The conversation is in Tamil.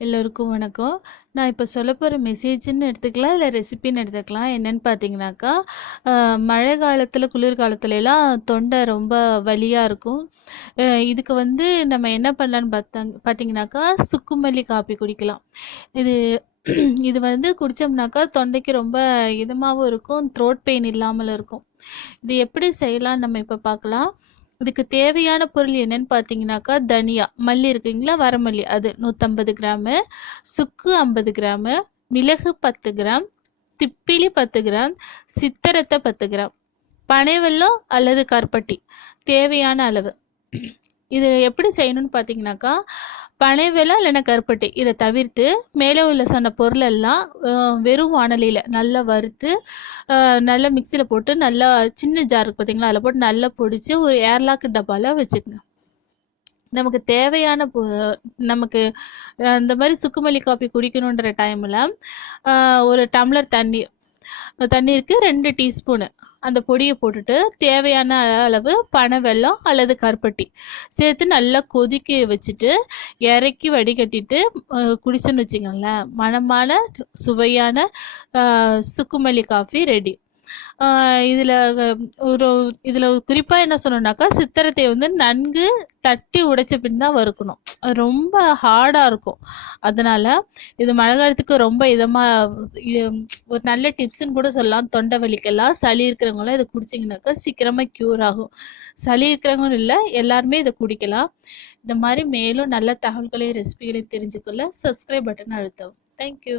எல்லோருக்கும் வணக்கம். நான் இப்போ சொல்ல போகிற மெசேஜ்னு எடுத்துக்கலாம் இல்லை ரெசிபின்னு எடுத்துக்கலாம். என்னென்னு பார்த்தீங்கன்னாக்கா மழை காலத்தில் குளிர்காலத்துலலாம் தொண்டை ரொம்ப வலியாக இருக்கும். இதுக்கு வந்து நம்ம என்ன பண்ணலான்னு பார்த்தாங்க பார்த்தீங்கன்னாக்கா சுக்குமல்லி காப்பி குடிக்கலாம். இது இது வந்து குடித்தோம்னாக்கா தொண்டைக்கு ரொம்ப இதமாகவும் இருக்கும் த்ரோட் பெயின் இல்லாமல் இருக்கும். இது எப்படி செய்யலாம்னு நம்ம இப்போ பார்க்கலாம் இதுக்கு தேவையான பொருள் என்னன்னு பார்த்தீங்கன்னாக்கா தனியா மல்லி இருக்குங்களா? வரமல்லி. அது நூற்றம்பது கிராமு. சுக்கு ஐம்பது கிராமு. மிளகு பத்து கிராம். திப்பிலி பத்து கிராம். சித்தரத்தை பத்து கிராம். பனைவெல்லம் அல்லது கருப்பட்டி. தேவையான அளவு. இது எப்படி செய்யணும்னு பார்த்தீங்கன்னாக்கா பனைவெல்லம் இல்லைன்னா கருப்பட்டி? இதை தவிர்த்து மேலே உள்ள சொன்ன பொருள் எல்லாம் வெறும் வானலியில் நல்லா வறுத்து நல்லா மிக்சியில் போட்டு நல்லா சின்ன ஜார் பார்த்தீங்களா அதில் போட்டு நல்லா பொடிச்சு ஒரு ஏர்லாக்கு டப்பாவில் வச்சுக்கோங்க நமக்கு தேவையான பொ- நமக்கு அந்த இந்த மாதிரி சுக்குமல்லி காப்பி குடிக்கணுன்ற டைமில் ஒரு டம்ளர் தண்ணி தண்ணீருக்கு ரெண்டு டீஸ்பூனு. அந்த பொடியை போட்டுட்டு தேவையான அளவு பனை வெல்லம் அல்லது கருப்பட்டி சேர்த்து நல்லா கொதிக்க வச்சுட்டு இறக்கி வடிகட்டிட்டு அஹ், குடிச்சோன்னு வச்சுக்கோங்களேன். மணமான சுவையான சுக்குமல்லி காஃபி ரெடி இதில் ஒரு இதில் குறிப்பாக என்ன சொல்லணும்னாக்கா சித்திரத்தை வந்து நன்கு தட்டி உடைச்ச பின் தான் வறுக்கணும். அது ரொம்ப ஹார்டாக இருக்கும். அதனால் இது மழை காலத்துக்கு ரொம்ப இதமாக ஒரு நல்ல டிப்ஸ்ன்னு கூட சொல்லலாம். தொண்டை வலிக்கெல்லாம் சளி இருக்கிறவங்களாம் இதை குடிச்சிங்கனாக்கா சீக்கிரமாக க்யூர் ஆகும். சளி இருக்கிறவங்களும் இல்லை எல்லாருமே இதை குடிக்கலாம். இந்த மாதிரி மேலும் நல்ல தகவல்களையும் ரெசிபிகளையும் தெரிஞ்சுக்கொள்ள சப்ஸ்கிரைப் பட்டன் அழுத்தவும். Thank you